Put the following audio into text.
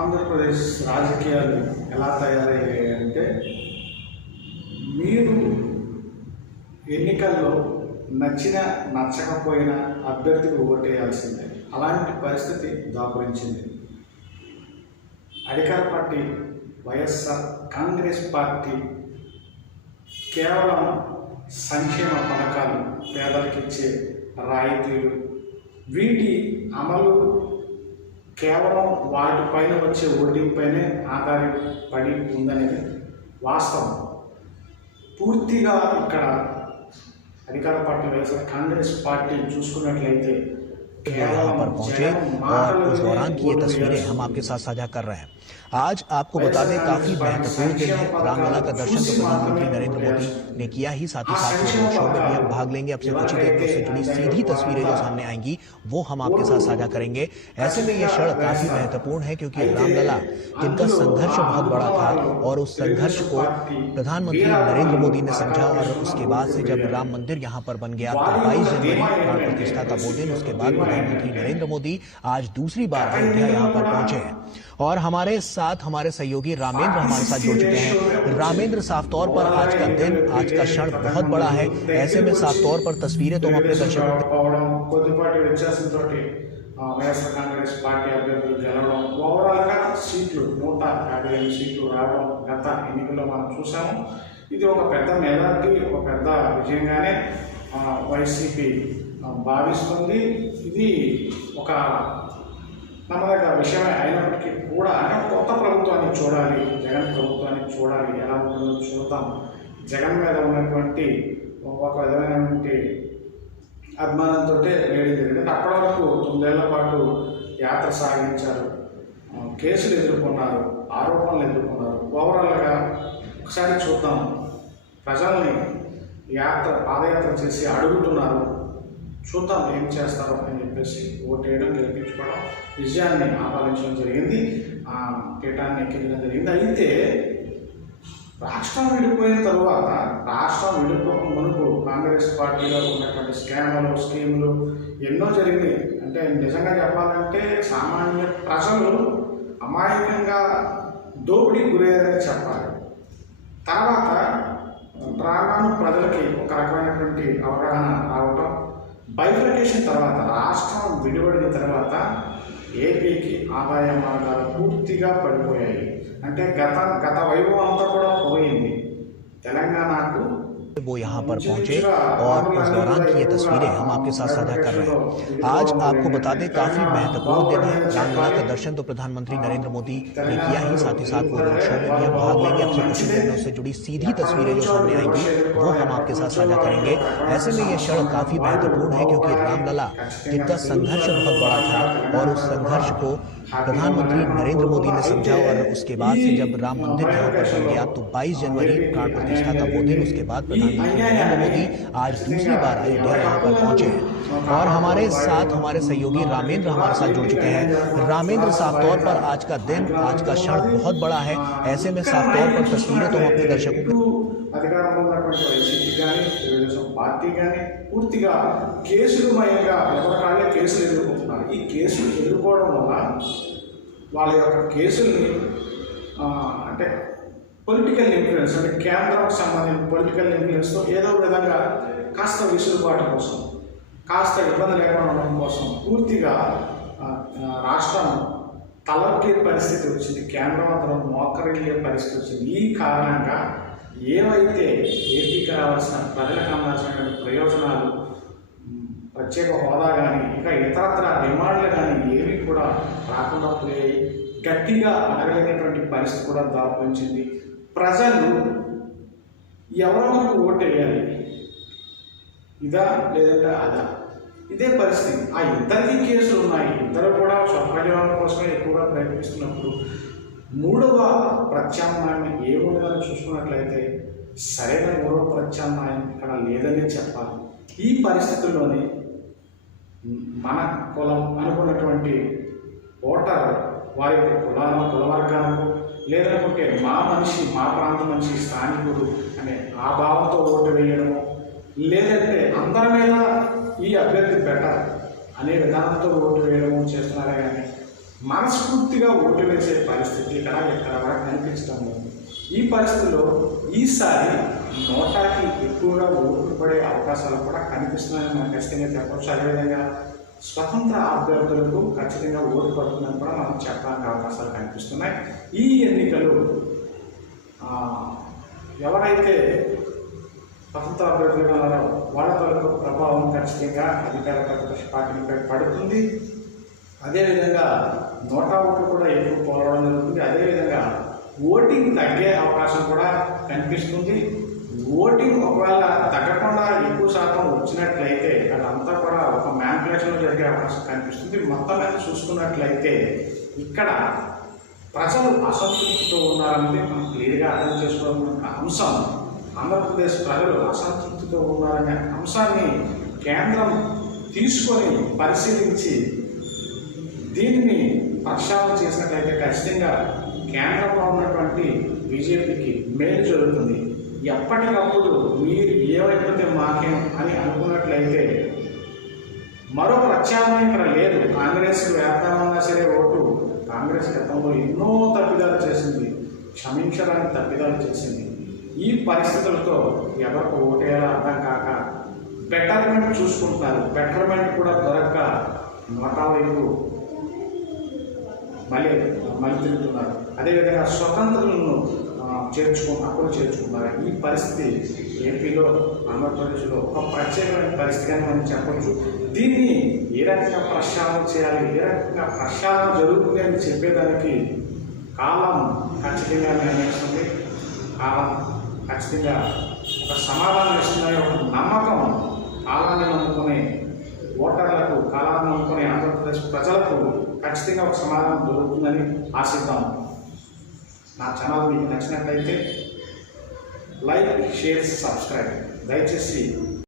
ఆంధ్రప్రదేశ్ రాజకీయాలు ఎలా తయారయ్యాయి అంటే మీరు ఎన్నికల్లో నచ్చిన నచ్చకపోయినా అభ్యర్థికి ఓటేయాల్సిందే. అలాంటి పరిస్థితి దాపురించింది. అధికార పార్టీ వైఎస్ఆర్ కాంగ్రెస్ పార్టీ కేవలం సంక్షేమ పథకాలు పేదలకు ఇచ్చే రాయితీలు. వీటి అమలు కేవలం వాటిపైన వచ్చే ఓటింగ్పైనే ఆధారపడి ఉందనేది వాస్తవం. పూర్తిగా ఇక్కడ అధికార పార్టీ వైఎస్ఆర్ కాంగ్రెస్ పార్టీ చూసుకున్నట్లయితే वो यहाँ पर पहुँचे और उस दौरान की ये तस्वीरें हम आपके साथ साझा कर रहे हैं। आज आपको बता दें काफ़ी महत्वपूर्ण दिन है। रामलला का दर्शन तो प्रधानमंत्री नरेंद्र मोदी ने किया ही, साथ ही साथ रोड शो में भी हम भाग लेंगे। अब से कुछ ही देर में उससे जुड़ी सीधी तस्वीरें जो सामने आएँगी, वो हम आपके साथ साझा करेंगे। ऐसे में ये क्षण काफ़ी महत्वपूर्ण है, क्योंकि रामलला जिनका संघर्ष बहुत बड़ा था और उस संघर्ष को प्रधानमंत्री नरेंद्र मोदी ने समझा और उसके बाद से जब राम मंदिर यहाँ पर बन गया तो बाईस जनवरी प्रतिष्ठा का वो दिन, उसके बाद प्रधानमंत्री नरेंद्र मोदी आज दूसरी बार अयोध्या यहाँ पर पहुंचे हैं और हमारे साथ हमारे सहयोगी रामेंद्र हमारे साथ जुड़ चुके हैं रामेंद्र साफ तौर पर आज का दिन आज का क्षण बहुत बड़ा है ऐसे में साफ तौर पर तस्वीरें तुम अपने दर्शकों को పోవడం కొద్దిపాటి వ్యత్యాసంతో వైఎస్ఆర్ కాంగ్రెస్ పార్టీ అభ్యర్థులు గెలవడం ఓవరాల్గా సీట్లు నూట యాభై ఐదు సీట్లు రావడం గత ఎన్నికల్లో మనం చూసాము ఇది ఒక పెద్ద మెజార్టీ ఒక పెద్ద విజయంగానే ఆ, వైసీపీ ఆ, భావిస్తుంది. ఇది ఒక నమ్మదగ్గ విషయమే. అయినప్పటికీ కూడా కొత్త ప్రభుత్వాన్ని చూడాలి. జగన్ ప్రభుత్వాన్ని చూడాలి. ఎలా ఉంటుందో చూద్దాం. జగన్ మీద ఉన్నటువంటి ఒక విధమైనటువంటి అభిమానంతో వేయడం జరిగింది. అప్పటి వరకు తొమ్మిదేళ్ళ పాటు యాత్ర సాగించారు. కేసులు ఎదుర్కొన్నారు. ఆరోపణలు ఎదుర్కొన్నారు. ఓవరాల్గా ఒకసారి చూద్దాం. ప్రజల్ని యాత్ర పాదయాత్ర చేసి అడుగుతున్నారు. చూద్దాం ఏం చేస్తారో అని చెప్పేసి ఓటేయడం గెలిపించుకోవడం విజయాన్ని ఆపాదించడం జరిగింది. ఆ పీఠాన్ని ఎక్కించడం జరిగింది. అయితే రాష్ట్రం విడిపోయిన తర్వాత రాష్ట్రం విడిపోక మునుపు కాంగ్రెస్ పార్టీలో ఉన్నటువంటి స్కాములు స్కీములు ఎన్నో జరిగినాయి. అంటే నిజంగా చెప్పాలంటే సామాన్య ప్రజలు అమాయకంగా దోపిడీ గురయ్యారని చెప్పాలి. తర్వాత రాగాను ప్రజలకి ఒక రకమైనటువంటి అవగాహన రావటం బైఫికేషన్ తర్వాత రాష్ట్రం విడిపడిన తర్వాత ఏపీకి ఆదాయ మార్గాలు పూర్తిగా పడిపోయాయి. అంటే గత గత వైభవం అంతా కూడా పోయింది. తెలంగాణకు वो यहाँ पर पहुँचे और उस दौरान की ये तस्वीरें हम आपके साथ साझा कर रहे हैं। आज आपको बता दें, काफ़ी महत्वपूर्ण दिन है। रामलला का दर्शन तो प्रधानमंत्री नरेंद्र मोदी ने किया ही, साथ ही साथ वो रोड शो में भी भाग लेंगे। से कुछ देर में जुड़ी सीधी तस्वीरें जो सामने आएँगी, वो हम आपके साथ साझा करेंगे। ऐसे में ये क्षण काफ़ी महत्वपूर्ण है, क्योंकि रामलला जिनका संघर्ष बहुत बड़ा था और उस संघर्ष को प्रधानमंत्री नरेंद्र मोदी ने समझा और उसके बाद से जब राम मंदिर यहाँ पर बन गया तो 22 जनवरी प्राण प्रतिष्ठा का वो दिन, उसके बाद प्रधानमंत्री नरेंद्र मोदी आज दूसरी बार अयोध्या यहाँ पर पहुंचे हैं और हमारे साथ हमारे सहयोगी रामेंद्र हमारे साथ जुड़ चुके हैं रामेंद्र साफ तौर पर आज का दिन आज का क्षण बहुत बड़ा है ऐसे में साफ तौर पर तस्वीरें तुम अपने दर्शकों को ఇప్పుడు అధికారంలో ఉన్నటువంటి వైసీపీ కానీ తెలుగుదేశం పార్టీ కానీ పూర్తిగా కేసులు మయంగా ఎవరికాళ్ళే కేసులు ఎదుర్కొంటున్నారు ఈ కేసులు ఎదుర్కోవడం వల్ల వాళ్ళ యొక్క కేసుల్ని ఆ, అంటే పొలిటికల్ ఇన్ఫ్లుయెన్స్ అంటే కేంద్రం సంబంధించిన పొలిటికల్ ఇన్ఫ్లుయెన్స్తో ఏదో విధంగా కాస్త విసులుబాటు కోసం కాస్త ఇబ్బంది లేకుండా ఉండడం కోసం పూర్తిగా రాష్ట్రం తలకే పరిస్థితి వచ్చింది. కేంద్రం అతను మోకరిల్లే పరిస్థితి వచ్చింది. ఈ కారణంగా ఏవైతే ఏపీకి రావాల్సిన ప్రజలకు అందాల్సిన ప్రయోజనాలు ప్రత్యేక హోదా కానీ ఇంకా ఇతరత్ర డిమాండ్లు కానీ ఏవి కూడా రాకుండా పోయాయి. గట్టిగా అడగలేనటువంటి పరిస్థితి కూడా దాపించింది ప్రజలు ఎవరో మనకు ఓటు వేయాలి. ఇదా లేదంటే అదా? ఇదే పరిస్థితి. ఆ ఇద్దరికి కేసులు ఉన్నాయి. ఇద్దరు కూడా స్వప్రయోజనం కోసమే ఎక్కువగా ప్రయత్నిస్తున్నప్పుడు మూడవ ప్రత్యామ్నాయం ఏముండదని చూసుకున్నట్లయితే సరైన మూడవ ప్రత్యామ్నాయం ఇక్కడ లేదనే చెప్పాలి. ఈ పరిస్థితుల్లోనే మన కులం అనుకున్నటువంటి ఓటర్ వారి యొక్క కులాలను కుల వర్గాలకు లేదనుకుంటే మా మనిషి మా ప్రాంత మనిషి స్థానికుడు అనే ఆ భావంతో ఓటు వేయడము లేదంటే అందరి మీద ఈ అభ్యర్థి బెటర్ అనే విధానంతో ఓటు వేయడము చేస్తున్నారే కానీ మనస్ఫూర్తిగా ఓటు వేసే పరిస్థితి ఇక్కడ ఎక్కడ కూడా కనిపించడం లేదు. ఈ పరిస్థితిలో ఈసారి నోటాకి ఎక్కువగా ఓట్లు పడే అవకాశాలు కూడా కనిపిస్తున్నాయని మనం ఖచ్చితంగా చెప్పవచ్చు. అదేవిధంగా స్వతంత్ర అభ్యర్థులకు ఖచ్చితంగా ఓటు పడుతుందని కూడా మనం చెప్పడానికి అవకాశాలు కనిపిస్తున్నాయి. ఈ ఎన్నికలు ఎవరైతే స్వతంత్ర అభ్యర్థులుగా ఉన్నారో వాళ్ళ తాలూకు ప్రభావం ఖచ్చితంగా అధికార ప్రతిపక్ష పార్టీలపై పడుతుంది. అదేవిధంగా నోటా ఓట్లు కూడా ఎక్కువ పోవడం జరుగుతుంది. అదేవిధంగా ఓటింగ్ తగ్గే అవకాశం కూడా కనిపిస్తుంది. ఓటింగ్ ఒకవేళ తగ్గకుండా ఎక్కువ శాతం వచ్చినట్లయితే అదంతా కూడా ఒక మ్యానిపులేషన్ జరిగే అవకాశం కనిపిస్తుంది. మొత్తం చూసుకున్నట్లయితే ఇక్కడ ప్రజలు అసంతృప్తితో ఉన్నారనేది మనం క్లియర్గా అర్థం చేసుకోవాలన్న అంశం. ఆంధ్రప్రదేశ్ ప్రజలు అసంతృప్తితో ఉన్నారనే అంశాన్ని కేంద్రం తీసుకొని పరిశీలించి దీనిని ప్రక్షాళన చేసినట్లయితే ఖచ్చితంగా కేంద్రంలో ఉన్నటువంటి బీజేపీకి మేలు జరుగుతుంది. ఎప్పటికప్పుడు మీరు ఏమైపోతే మాకేం అని అనుకున్నట్లయితే మరో ప్రత్యామ్నాయం ఇక్కడ లేదు. కాంగ్రెస్ వేద్దామన్నా సరే ఓటు కాంగ్రెస్ గతంలో ఎన్నో తప్పిదాలు చేసింది. క్షమించడానికి తప్పిదాలు చేసింది. ఈ పరిస్థితులతో ఎవరికి ఓటేయాలో అర్థం కాక బెటర్మెంట్ చూసుకుంటున్నారు. బెటర్మెంట్ కూడా దొరక్క నోటా వైపు మళ్ళీ మళ్ళీ తిరుగుతున్నారు. అదేవిధంగా స్వతంత్రులను ఆ, చేర్చుకు చేర్చుకున్నారు ఈ పరిస్థితి ఏపీలో ఆంధ్రప్రదేశ్లో ఒక ప్రత్యేకమైన పరిస్థితి అని మనం చెప్పవచ్చు దీన్ని ఏ రకంగా ప్రక్షాళన చేయాలి ఏ రకంగా ప్రక్షాళన జరుగుతుంది అని చెప్పేదానికి కాలం ఖచ్చితంగా నిర్ణయిస్తుంది. కాలం ఖచ్చితంగా ఒక సమాధానం ఇస్తుందని ఒక నమ్మకం కాలాన్ని నమ్ముకునే ఓటర్లకు కాలాన్ని నమ్ముకునే ఆంధ్రప్రదేశ్ ప్రజలకు ఖచ్చితంగా ఒక సమాధానం దొరుకుతుందని ఆశిద్దాం. నా ఛానల్ మీకు నచ్చినట్లయితే లైక్ షేర్ సబ్స్క్రైబ్. దయచేసి